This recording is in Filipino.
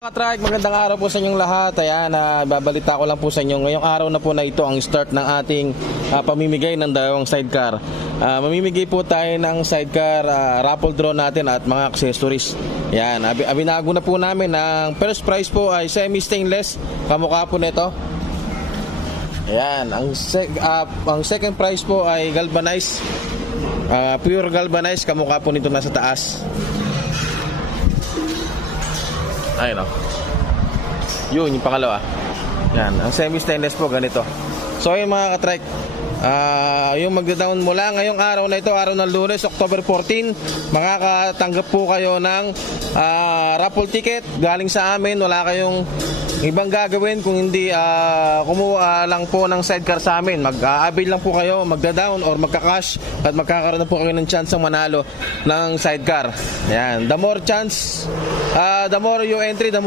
Katrike, magandang araw po sa inyong lahat. Ayan, babalita ko lang po sa inyo. Ngayong araw na po na ito ang start ng ating pamimigay ng dalawang sidecar. Mamimigay po tayo ng sidecar raffle draw natin at mga accessories. Ayan, abinago na po namin. Ang first prize po ay semi-stainless. Kamukha po nito. Ayan, ang second prize po ay galvanized. Pure galvanized. Kamukha po nito nasa taas. Ayun o. Yun, yung pangalawa. Yan, ang semi-stainless po, ganito. So ayun mga katrike, yung magda-down mula ngayong araw na ito, araw ng Lunes, October 14, makakatanggap po kayo ng raffle ticket galing sa amin. Wala kayong ibang gagawin kung hindi kumuha lang po ng sidecar sa amin. Mag-avail lang po kayo, magda-down or magka-cash at magkakaroon na po kayo ng chance ng manalo ng sidecar. Yan, the more chance, the more you entry, the more